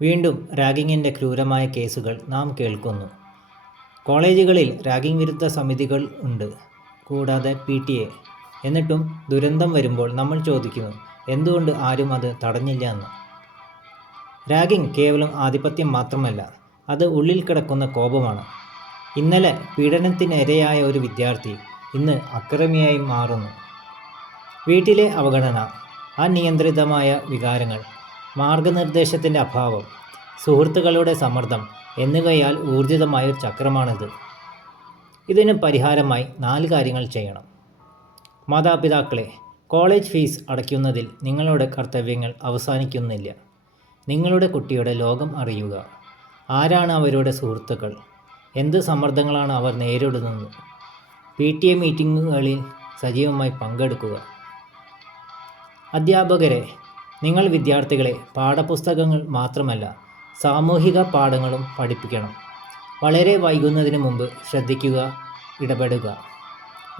വീണ്ടും റാഗിങ്ങിൻ്റെ ക്രൂരമായ കേസുകൾ നാം കേൾക്കുന്നു. കോളേജുകളിൽ റാഗിംഗ് വിരുദ്ധ സമിതികൾ ഉണ്ട്, കൂടാതെ PTA. എന്നിട്ടും ദുരന്തം വരുമ്പോൾ നമ്മൾ ചോദിക്കുന്നു, എന്തുകൊണ്ട് ആരും അത് തടഞ്ഞില്ല എന്ന്. റാഗിംഗ് കേവലം ആധിപത്യം മാത്രമല്ല, അത് ഉള്ളിൽ കിടക്കുന്ന കോപമാണ്. ഇന്നലെ പീഡനത്തിനിരയായ ഒരു വിദ്യാർത്ഥി ഇന്ന് അക്രമിയായി മാറുന്നു. വീട്ടിലെ അവഗണന, അനിയന്ത്രിതമായ വികാരങ്ങൾ, മാർഗനിർദ്ദേശത്തിൻ്റെ അഭാവം, സുഹൃത്തുക്കളുടെ സമ്മർദ്ദം എന്നിവയാൽ ഊർജിതമായ ഒരു ചക്രമാണിത്. ഇതിന് പരിഹാരമായി 4 കാര്യങ്ങൾ ചെയ്യണം. മാതാപിതാക്കളെ, കോളേജ് ഫീസ് അടയ്ക്കുന്നതിൽ നിങ്ങളുടെ കർത്തവ്യങ്ങൾ അവസാനിക്കുന്നില്ല. നിങ്ങളുടെ കുട്ടിയുടെ ലോകം അറിയുക. ആരാണ് അവരുടെ സുഹൃത്തുക്കൾ? എന്ത് സമ്മർദ്ദങ്ങളാണ് അവർ നേരിടുന്നത്? PTA മീറ്റിങ്ങുകളിൽ സജീവമായി പങ്കെടുക്കുക. അധ്യാപകരെ, നിങ്ങൾ വിദ്യാർത്ഥികളെ പാഠപുസ്തകങ്ങൾ മാത്രമല്ല, സാമൂഹിക പാഠങ്ങളും പഠിപ്പിക്കണം. വളരെ വൈകുന്നതിന് മുമ്പ് ശ്രദ്ധിക്കുക, ഇടപെടുക.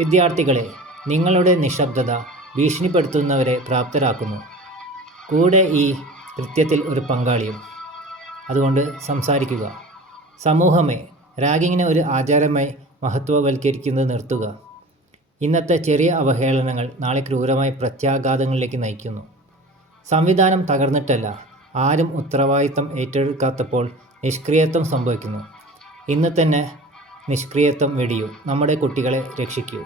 വിദ്യാർത്ഥികളെ, നിങ്ങളുടെ നിശബ്ദത ഭീഷണിപ്പെടുത്തുന്നവരെ പ്രാപ്തരാക്കുന്നു. കൂടെ ഈ കൃത്യത്തിൽ ഒരു പങ്കാളിയും. അതുകൊണ്ട് സംസാരിക്കുക. സമൂഹമേ, റാഗിങ്ങിനെ ഒരു ആചാരമായി മഹത്വവൽക്കരിക്കുന്നത് നിർത്തുക. ഇന്നത്തെ ചെറിയ അവഹേളനങ്ങൾ നാളെ ക്രൂരമായ പ്രത്യാഘാതങ്ങളിലേക്ക് നയിക്കുന്നു. സംവിധാനം തകർന്നിട്ടല്ല, ആരും ഉത്തരവാദിത്തം ഏറ്റെടുക്കാത്തപ്പോൾ നിഷ്ക്രിയത്വം സംഭവിക്കുന്നു. ഇന്ന് തന്നെ നിഷ്ക്രിയത്വം വെടിയൂ. നമ്മുടെ കുട്ടികളെ രക്ഷിക്കൂ.